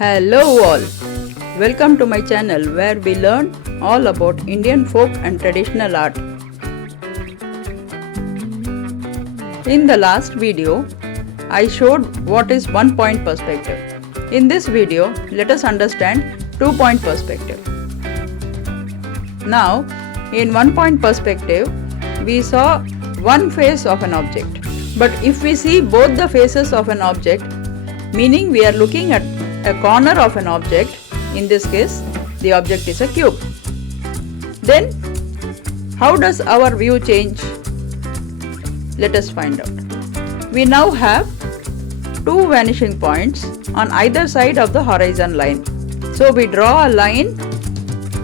Hello all! Welcome to my channel where we learn all about Indian folk and traditional art. In the last video, I showed what is one-point perspective. In this video, let us understand two-point perspective. Now, in one-point perspective, we saw one face of an object. But if we see both the faces of an object, meaning we are looking at a corner of an object, in this case, the object is a cube. Then, how does our view change? Let us find out. We now have two vanishing points on either side of the horizon line. So we draw a line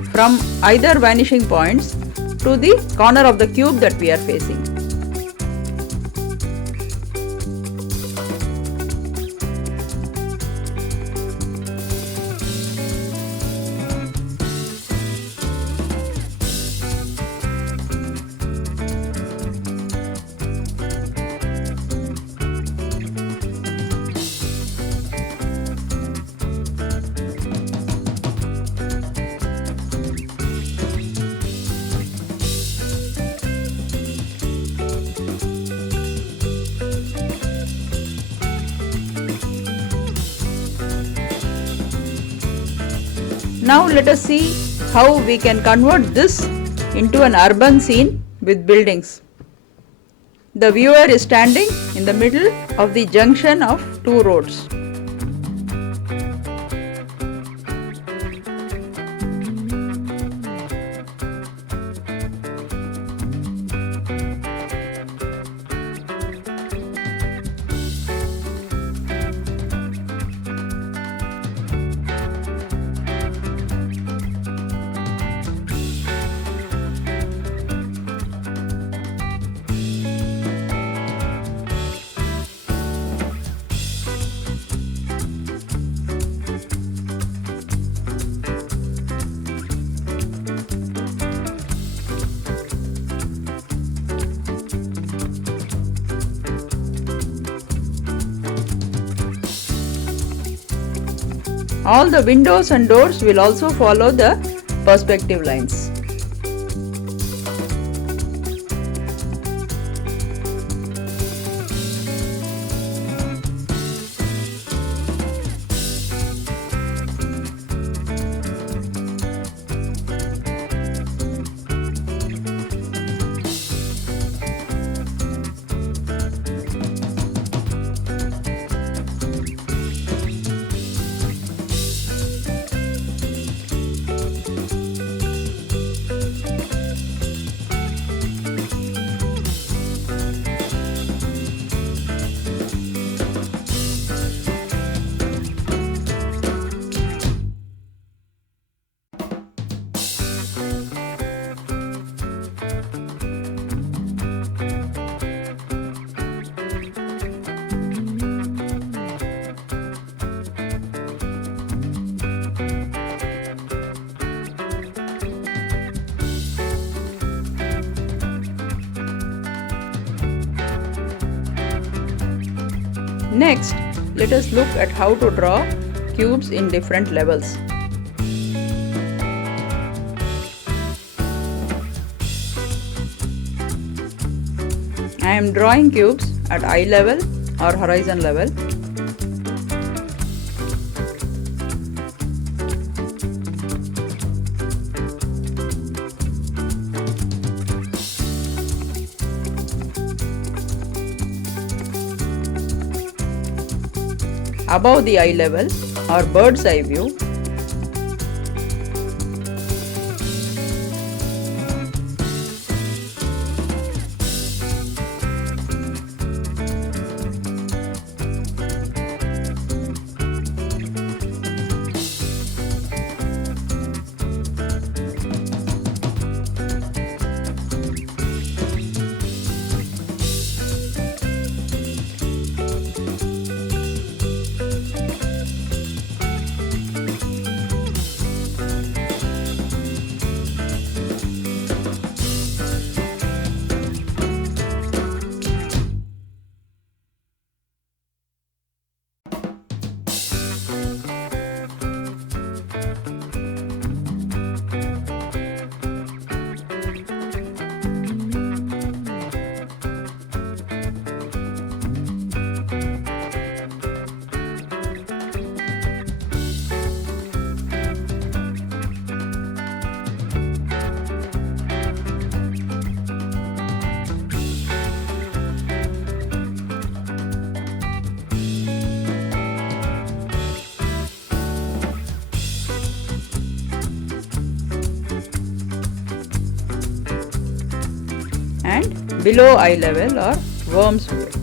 from either vanishing points to the corner of the cube that we are facing. Now let us see how we can convert this into an urban scene with buildings. The viewer is standing in the middle of the junction of two roads. All the windows and doors will also follow the perspective lines. Next, let us look at how to draw cubes in different levels. I am drawing cubes at eye level or horizon level. Above the eye level or bird's eye view. below eye level or worm's width.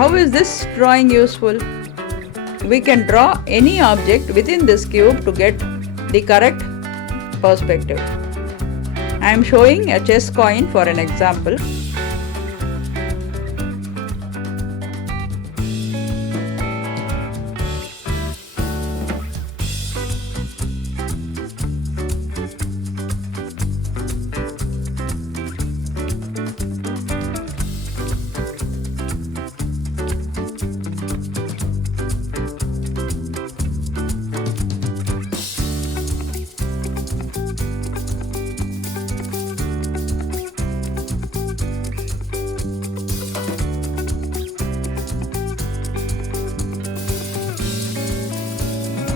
How is this drawing useful? We can draw any object within this cube to get the correct perspective. I am showing a chess coin for an example.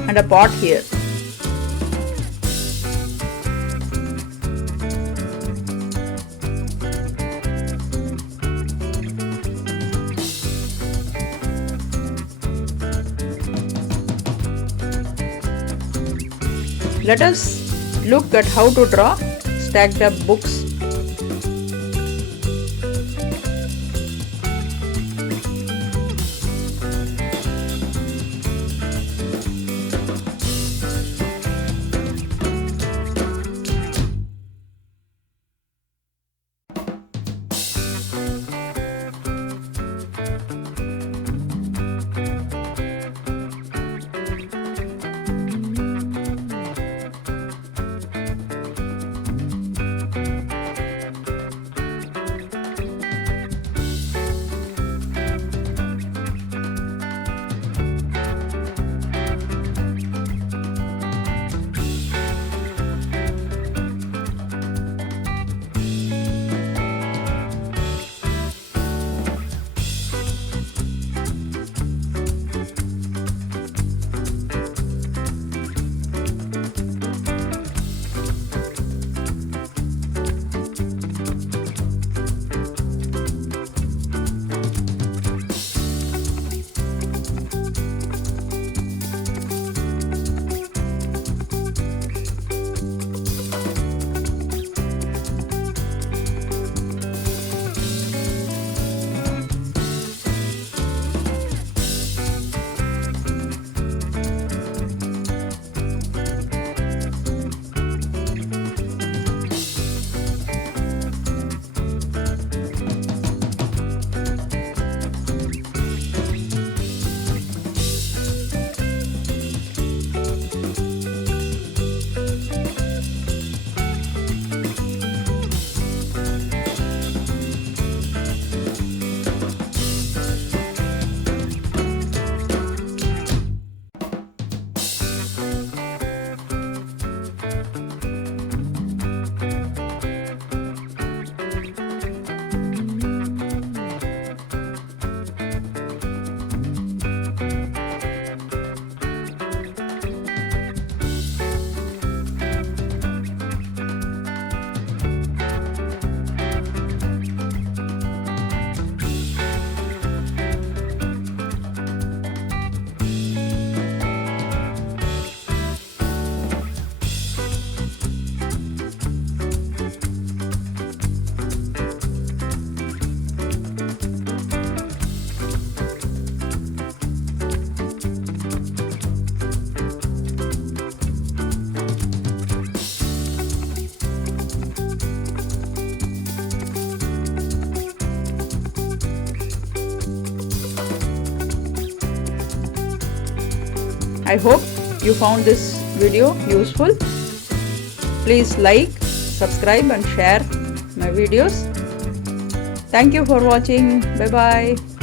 And a pot here. Let us look at how to draw stacked up books. I hope you found this video useful. Please like, subscribe and share my videos. Thank you for watching. Bye bye.